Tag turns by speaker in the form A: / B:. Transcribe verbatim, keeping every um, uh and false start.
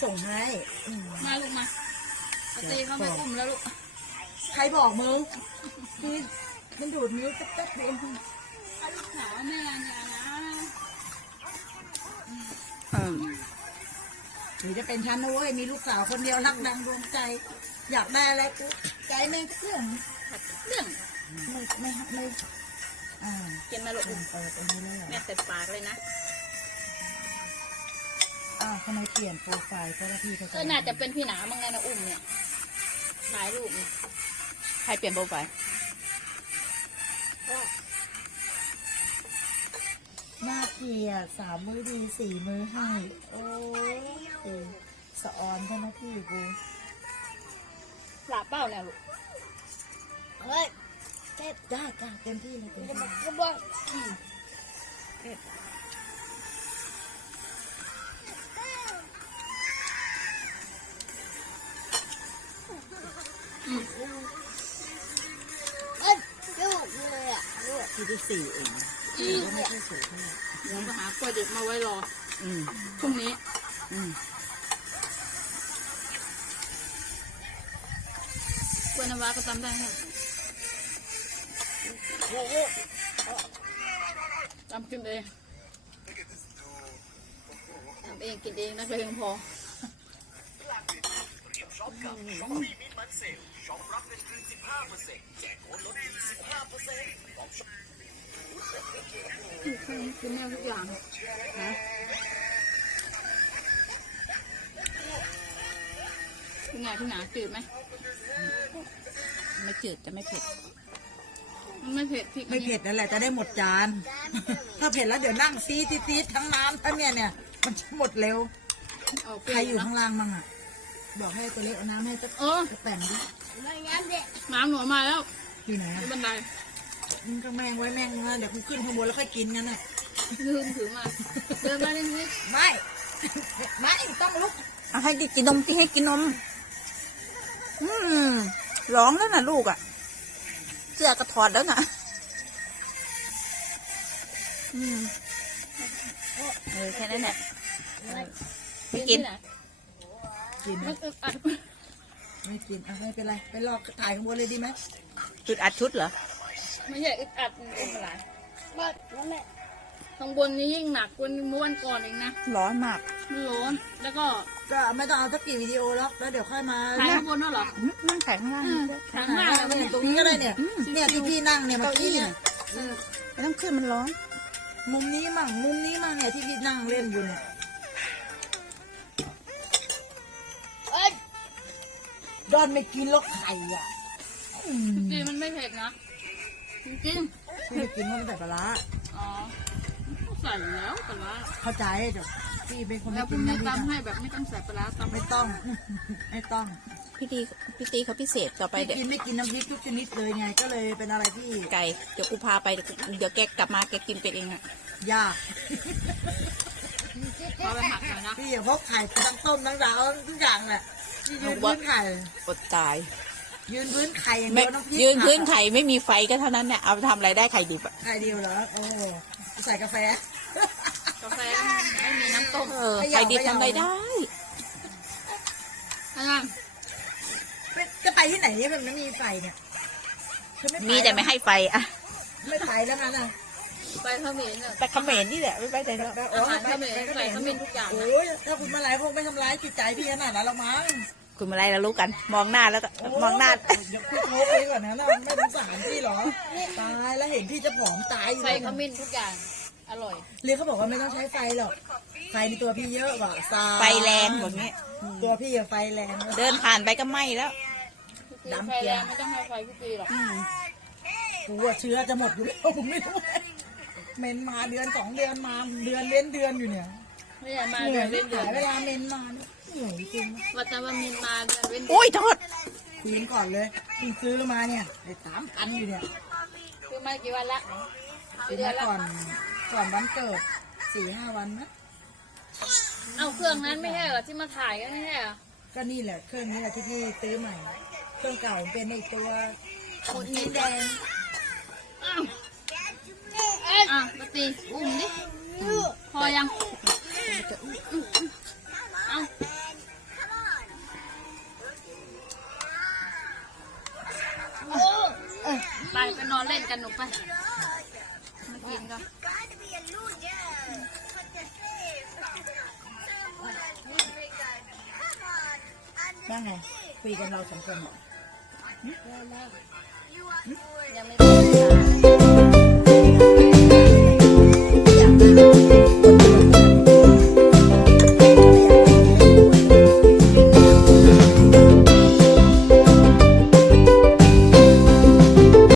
A: ส่งให้
B: มาลูกมาตีเขาไม่อุ้มแล้วลูก
A: ใครบอกมึงคือมันดูดนิ้วแป๊บๆเดียว
B: ลูกสาวแม่เนี่ยนะ
A: หรือจะเป็นฉันนะเว้ยมีลูกสาวคนเดียวรักดังดวงใจอยากได้อะไรกูใจแม่งเรื่อง
B: เรื่อง
A: ไม่ไม่ไม่อ่า
B: กินมาลูก
A: เปิดตรงนี้เลย
B: แม่เสร็จปากเลยนะ
A: อ้าวทำไมเปลี่ยนโปรไฟล์เจ้าหน้าที่เขา
B: ก็น่าจะเป็นพี่หนามั้งไงนะอุ้มเนี่ยถ่ายรูปใครเปลี่ยนโปรไฟล์
A: หน้าเกียรสามมือดีสี่มือให้โอ้ยสะออนเจ้าหน้าที่กู
B: หลับเป้าเนี่ยลูก
A: เฮ้ยเจ็บได้จ้าเต็มที่เลยเต็มที่
B: ก็บอก
A: เจ็บ
C: เอ้ยลูกเลยอ่ะลูก
A: ที่ที่สี่เองก็ไม่ค่อยสวยเท่าไหร่
B: เดี๋ยวมาหากล้วยเด็กมาไว้รอ
A: อืม
B: พรุ่งนี้
A: อืม
B: กล้วยน้ำว้าก็ทำได้ฮะทำกินเองทำเองกินเองนะก็ยังพอกินแน่ทุกอย่างนะเป็นไงพี่หนาจืดไหมไม่จืดจะไม่เผ็ดไม่เผ็ดพริก
A: ไม่เผ็ดนั่นแหละจะได้หมดจานถ้าเผ็ดแล้วเดี๋ยวนั่งซีซีซีทั้งน้ำทั้งเนี่ยเนี่ยมันจะหมดเร็วใครอยู่ข้างล่างมั่งอ่ะบอกให้ตัวเล็กเอาน้ำให้จะ
B: เออ
A: แต่งดิ
B: น้ำหนูมาแล้ว
A: ที่ไหน
B: บันได
A: มึงก็แมงไว้แมงนะเดี๋ยวกูขึ้นข้างบนแล้วค่อยกินกันน่ะ
B: ลืมถือมาเดินมาเลยไหม
A: ไม่ไม่ต้องลุก
C: เอาให้กินนมพี่ให้กินนมอืมร้องแล้วนะลูกอ่ะเสื้อกระถอดแล้วนะอืมเออแค่นั้นแหละไม่กิน
A: กินไม่ไม่กินอ่ะไม่เป็นไรไปรอถ่ายข้างบนเลยดีไหม
C: จุดอัดชุดเหรอ
B: ไม่ใช่อึดอัดเป็นอะไรบ้านนั่นแหละข้างบนนี้ยิ่งหนักกว่าเมื่อวันก่อนเองนะ
C: ร้อนมาก
B: มันร้อนแล้วก็
A: ก็ไม่ต้องเอาสักกี่วิดีโอแล้วแล้วเดี๋ยวค่อยมา
B: ถ่ายข้างบนนั่นเหรอ
C: นั่งถ่ายข้างล่าง
B: ถ่ายข้างล่าง
A: เนี่ยตรงนี้ก็ได้เนี่ยเนี่ยที่พี่นั่งเนี่ยเมื่อกี้เนี่ย
C: ไม่ต้องขึ้นมันร้อน
A: มุมนี้มั่งมุมนี้มั่งเนี่ยที่พี่นั่งเล่นอยู่เนี่ยดอนไม่กินแล้วไข่อ่ะ
B: จริงมันไม่เผ็ดนะจริง
A: พี่ไม่กินเพราะมันใส่ปลา
B: อ๋อใส่แล้วปลา
A: เข้าใจแต่พี่เป็นคน
B: ไม่
A: กิน
B: นะพี่ตำให้แบบไม่ต้องใส่ปลาตำ
A: ไม่ต้องไม่ต้อง
C: พี่ตีพี่ตีเขาพิเศษต่อไป
A: เดี๋ยวกินไม่กินน้ำพริกทุกชนิดเลยไงก็เลยเป็นอะไรที่
C: ไก่เดี๋ยวกูพาไปเดี๋ยวแกกลับมาแกกินเป็นเองอะ
A: ยาก
B: พอไปหมักหน่อยนะ
A: พี่อย่าพกไข่ทั้งต้มทั้งดาวทุกอย่างแหละยืนพื้นไข่
C: อดตาย
A: ยืนพื้นไข่อย่างเดียวน้ำพริก
C: ยืนพื้นไข่ไม่มีไฟก็เท่านั้นเนี่ยเอาทำอะไรได้ไข่ดิบอะ
A: ไข่เดียวเหรอโอ้ใส่กาแฟ
B: กาแฟไม่มีน้ำต้ม
C: ไข่ดิบทำอะไรได้
A: จะไปที่ไหนเนี่ยมันไม่มีไฟเนี่ย
C: มีแต่ไม่ให้ไฟอะ
A: ไม่ไปแล้วนะน่ะ
B: ไปเขมร
C: แต่เขมรนี่แหละไม่ไปไหนแล้ว
B: อาหารเขมรไปเขมรทุกอย่าง
A: โอ้ยถ้าคุณมาไล่พวกไม่ทำร้ายจิตใจพี่ขนาดนั้นหรอกมั้ง
C: คุณมาไล่เรารู้กันมองหน้าแล้วมองหน้า
A: อย่าพูดโม้ไปก่อนนะเราไม่สงสารพี่หรอตายแล้วเห็นพี่จะผอมตายอยู่
B: ใส่ขมิ้นทุกอย่างอร่อย
A: เรียกเขาบอกว่าไม่ต้องใช้ไฟหรอกไฟในตัวพี่เยอะกว่า
C: ไฟแรงแบบนี้
A: ตัวพี่อะไฟแรง
C: เดินผ่านไปก็ไหม้แล้ว
B: ดำเกลียไม่ต้องให้ไฟพี่ตีหรอก
A: กูว่าเชื้อจะหมดอยู่แล้วผมไม่รู้เมนมาเดือนสองเดือนมาเดือนเว้นเดือนอยู่เนี่ย
B: ไม่ใช่มาเดือนเว้นเดือน
A: เวลาเมนมาเนี่ยเหนื่อยจริง
B: ว่าแต่ว่าเมนมาเดือนเว้น
C: โอ้ยโทษ
A: คุยกันก่อนเลยเพิ่งซื้อมาเนี่ยได้สามพันอยู่เนี่ย
B: ซื้อมากี่วันละ
A: ซื้อมาก่อนก่อนวันเกิดสี่ห้าวันนะ
B: เอาเครื่องนั้นไม่ใช่เหรอที่มาถ่ายกันไม่ใช่เหรอ
A: ก็นี่แหละเครื่องนี้แหละที่พี่ซื้อใหม่เครื่องเก่าเป็นในตัว
B: ขนแดงอ้าวอ่ะปตีอุ้มดิพอยังเอา
C: ก่อน
A: ว่าไงคุยกันเราสองคนเหรอ
C: ยังไม่ได้